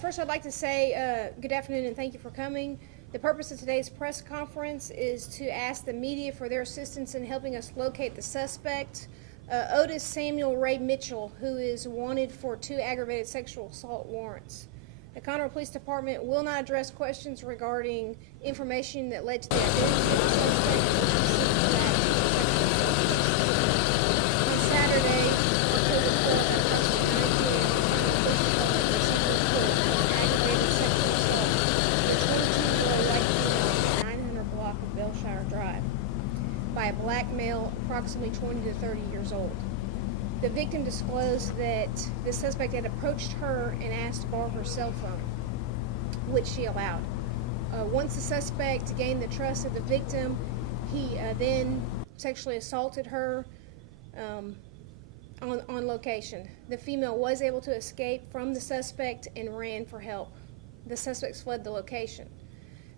First, I'd like to say good afternoon and thank you for coming. The purpose of today's press conference is to ask the media for their assistance in helping us locate the suspect, Otis Samuel Ray Mitchell, who is wanted for 2 aggravated sexual assault warrants. The Conroe Police Department will not address questions regarding information that led to the identity of the suspect. On Saturday, October 12th, at approximately 900 block of Bellshire Drive by a black male approximately 20 to 30 years old. The victim disclosed that the suspect had approached her and asked to borrow her cell phone, which she allowed. Once the suspect gained the trust of the victim, he then sexually assaulted her on location. The female was able to escape from the suspect and ran for help. The suspects fled the location.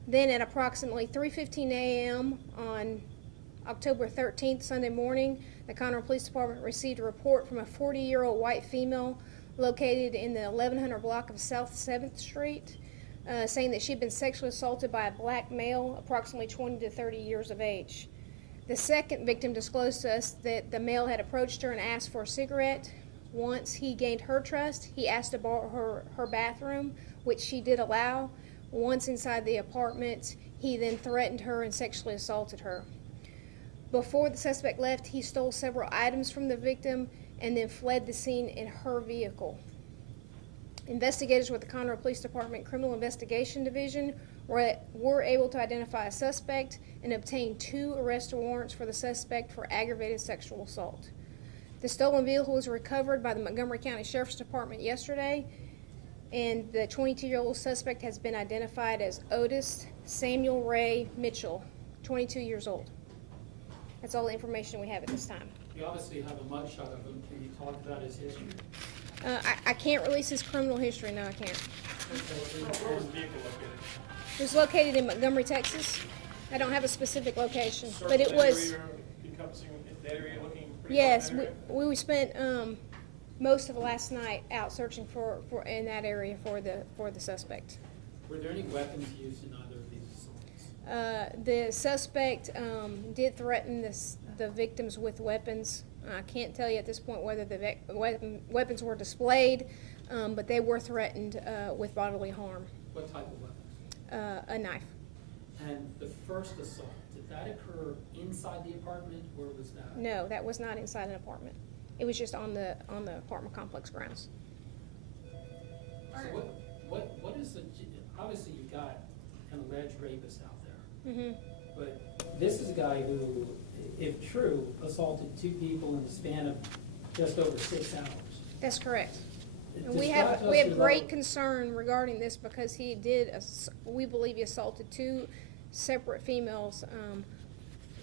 Then at approximately 3:15 a.m. on October 13th, Sunday morning, the Conroe Police Department received a report from a 40-year-old white female located in the 1100 block of South 7th Street, saying that she had been sexually assaulted by a black male approximately 20 to 30 years of age. The second victim disclosed to us that the male had approached her and asked for a cigarette. Once he gained her trust, he asked to borrow her bathroom, which she did allow. Once inside the apartment, he then threatened her and sexually assaulted her. Before the suspect left, he stole several items from the victim and then fled the scene in her vehicle. Investigators with the Conroe Police Department Criminal Investigation Division were able to identify a suspect and obtain 2 arrest warrants for the suspect for aggravated sexual assault. The stolen vehicle was recovered by the Montgomery County Sheriff's Department yesterday, and the 22-year-old suspect has been identified as Otis Samuel Ray Mitchell, 22 years old. That's all the information we have at this time. You obviously have a mugshot of him. Can you talk about his history? I can't release his criminal history. No, I can't. Where was the vehicle located? It was located in Montgomery, Texas. I don't have a specific location, but Circle it that was. area, encompassing that area, looking pretty Yes, hard in that area? we spent most of last night out searching for in that area for the suspect. Were there any weapons used in either of these assaults? The suspect did threaten the victims with weapons. I can't tell you at this point whether the weapons were displayed, but they were threatened with bodily harm. What type of weapons? A knife. And the first assault, did that occur inside the apartment, or was that? No, that was not inside an apartment. It was just on the apartment complex grounds. So what is the, obviously you've got an alleged rapist out there. Mm-hmm. But this is a guy who, if true, assaulted 2 people in the span of just over 6 hours. That's correct. And we Describe have to us great your level- concern regarding this because he did, we believe he assaulted 2 separate females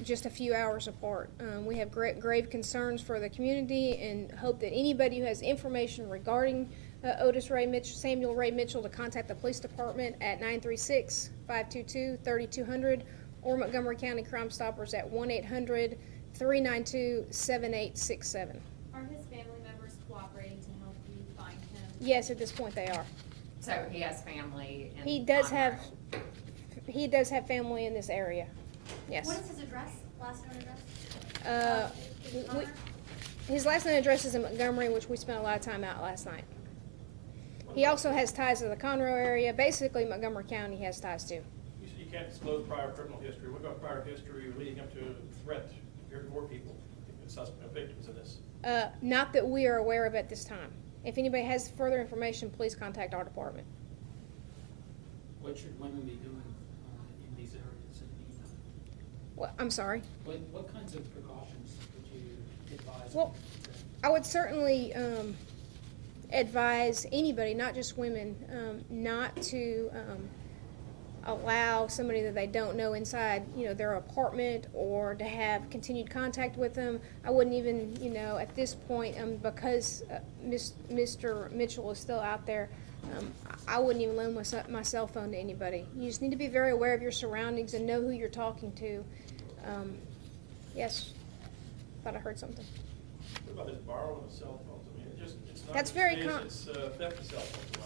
just a few hours apart. We have grave concerns for the community and hope that anybody who has information regarding Samuel Ray Mitchell to contact the police department at 936-522-3200 or Montgomery County Crime Stoppers at 1-800-392-7867. Are his family members cooperating to help you find him? Yes, at this point they are. So he has family in He does have Conroe. family in this area. Yes. What is his address, last known address? His last known address is in Montgomery, which we spent a lot of time out last night. He also has ties to the Conroe area. Basically, Montgomery County has ties to. You said you can't disclose prior criminal history. What about prior history leading up to a threat to more people, victims of this? Not that we are aware of at this time. If anybody has further information, please contact our department. What should women be doing in these areas in the meantime? Well, I'm sorry. What kinds of precautions would you advise? Well, women to take? I would certainly advise anybody, not just women, not to allow somebody that they don't know inside, their apartment or to have continued contact with them. I wouldn't even, at this point, because Mr. Mitchell is still out there, I wouldn't even loan my cell phone to anybody. You just need to be very aware of your surroundings and know who you're talking to. Yes, thought I heard something. What about this borrowing of cell phones? I mean, it's not That's just very theft of cell phones.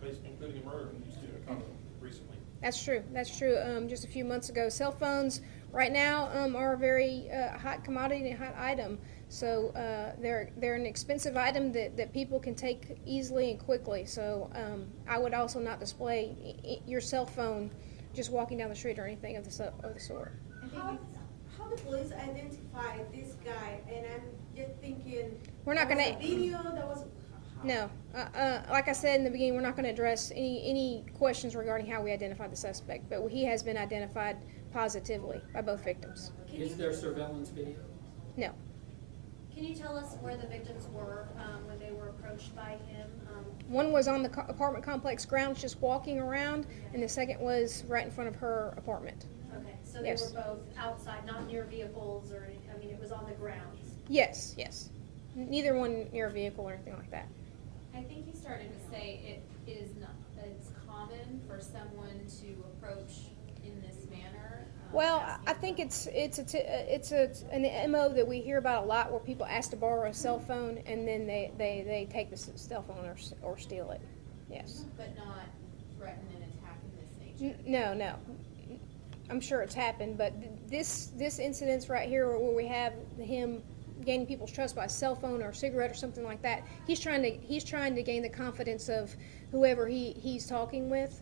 But basically including a murder in Conroe recently. That's true. That's true. Just a few months ago, cell phones right now are a very hot commodity and hot item. So they're an expensive item that people can take easily and quickly. So I would also not display your cell phone just walking down the street or anything of the sort. How the police identify this guy? And I'm just thinking. We're not there was gonna- a video that was. No, like I said in the beginning, we're not going to address any questions regarding how we identified the suspect, but he has been identified positively by both victims. Is there surveillance video? No. Can you tell us where the victims were when they were approached by him? One was on the apartment complex grounds just walking around, and the second was right in front of her apartment. Okay, so they Yes. were both outside, not near vehicles or, I mean, it was on the grounds. Yes, yes. Neither one near a vehicle or anything like that. I think he started to say it's common for someone to approach in this manner. Well, asking I for- think it's an MO that we hear about a lot, where people ask to borrow a cell phone and then they take the cell phone or steal it. Yes. But not threaten and attack in this nature. No. I'm sure it's happened, but this incident right here, where we have him gaining people's trust by a cell phone or a cigarette or something like that, he's trying to gain the confidence of whoever he's talking with,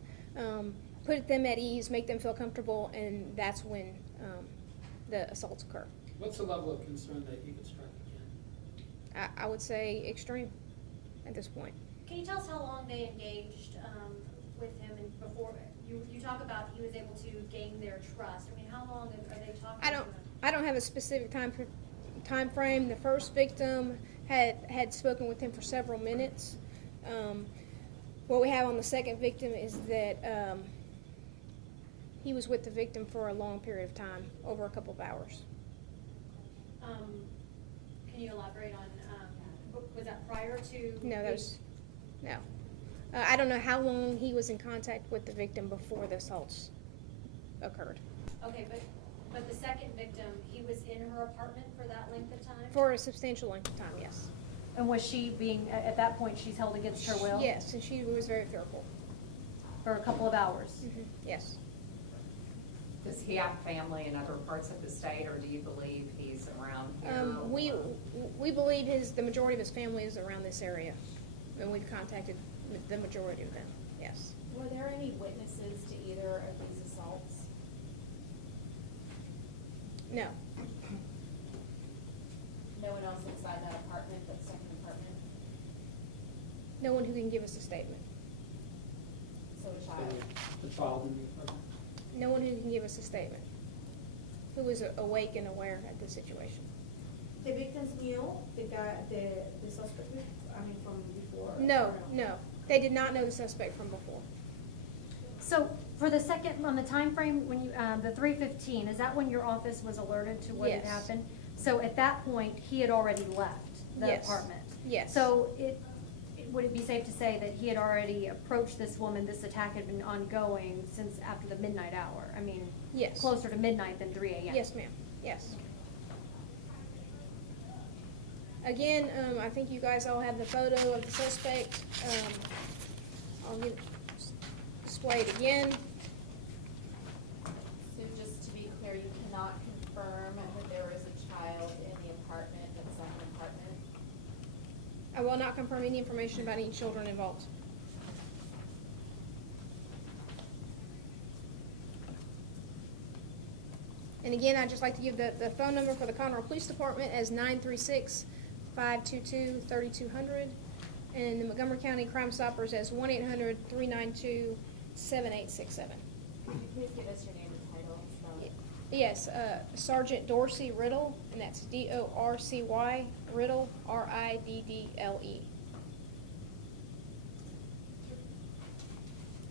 put them at ease, make them feel comfortable, and that's when the assaults occur. What's the level of concern that he could strike again? I would say extreme at this point. Can you tell us how long they engaged with him and before, you talk about he was able to gain their trust. I mean, how long are they talking to him? I don't have a specific time frame. The first victim had spoken with him for several minutes. What we have on the second victim is that he was with the victim for a long period of time, over a couple of hours. Can you elaborate on, was that prior to? No. I don't know how long he was in contact with the victim before the assaults occurred. Okay, but the second victim, he was in her apartment for that length of time? For a substantial length of time, yes. And was she being, at that point, she's held against her will? Yes, and she was very fearful. For a couple of hours? Yes. Does he have family in other parts of the state, or do you believe he's around here? We believe the majority of his family is around this area, and we've contacted the majority of them, yes. Were there any witnesses to either of these assaults? No, No one else inside that apartment, that second apartment? no one who can give us a statement. So a child? The child in the apartment? No one who can give us a statement, who was awake and aware at the situation. The victims knew the guy, the suspect, I mean, from before? No, or no, they did not know the suspect from before. So for the second, on the time frame when you, the 3:15, is that when your office was alerted to what had Yes. happened? So at that point, he had already left the Yes. apartment? Yes. So would it be safe to say that he had already approached this woman, this attack had been ongoing since after the midnight hour? I mean, Yes. closer to midnight than 3 a.m.? Yes, ma'am, yes. Again, I think you guys all have the photo of the suspect. I'll display it again. So just to be clear, you cannot confirm that there was a child in the apartment, that second apartment? I will not confirm any information about any children involved. And again, I'd just like to give the phone number for the Conroe Police Department as 936-522-3200, and the Montgomery County Crime Stoppers as 1-800-392-7867. Could you please give us your name and title and spell it? Yes, Sergeant Dorsey Riddle, and that's D-O-R-C-Y, Riddle, R-I-D-D-L-E.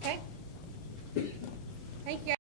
Okay? Thank you, guys.